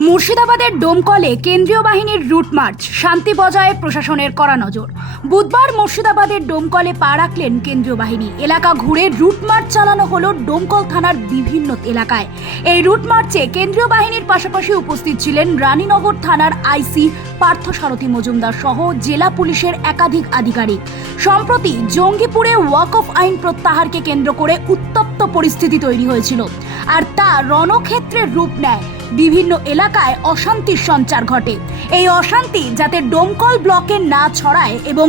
মুর্শিদাবাদের ডোমকলে কেন্দ্রীয় বাহিনীর রুট মার্চ, শান্তি বজায়ে প্রশাসনের কড়া নজর। বুধবার মুর্শিদাবাদের ডোমকলে পা রাখলেন কেন্দ্রীয় বাহিনী। এলাকা ঘুরে রুট মার্চ চালানো হলো ডোমকল থানার বিভিন্ন এলাকায়। এই রুট মার্চে কেন্দ্রীয় বাহিনীর পাশাপাশি উপস্থিত ছিলেন রানীনগর থানার আইসি পার্থসারথী মজুমদার সহ জেলা পুলিশের একাধিক আধিকারিক। সম্প্রতি জঙ্গিপুরে ওয়াকফ আইন প্রত্যাহারকে কেন্দ্র করে উত্তপ্ত পরিস্থিতি তৈরি হয়েছিল, আর তা রণক্ষেত্রের রূপ নেয়। বিভিন্ন এলাকায় অশান্তির সঞ্চার ঘটে। এই অশান্তি যাতে ডোমকল ব্লকে না ছড়ায় এবং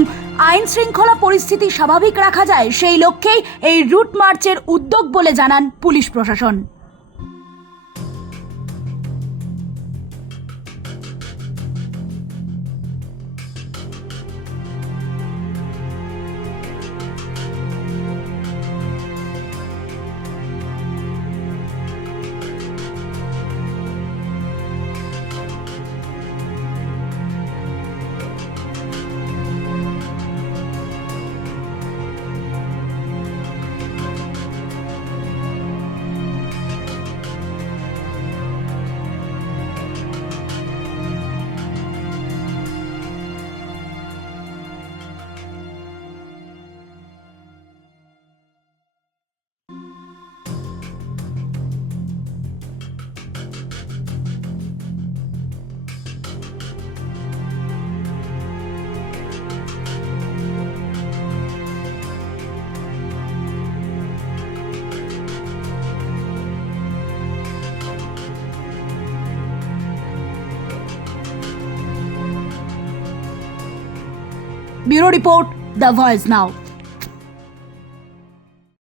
আইন শৃঙ্খলা পরিস্থিতি স্বাভাবিক রাখা যায়, সেই লক্ষ্যেই এই রুট মার্চের উদ্যোগ বলে জানান পুলিশ প্রশাসন। Bureau Report, The Voice Now.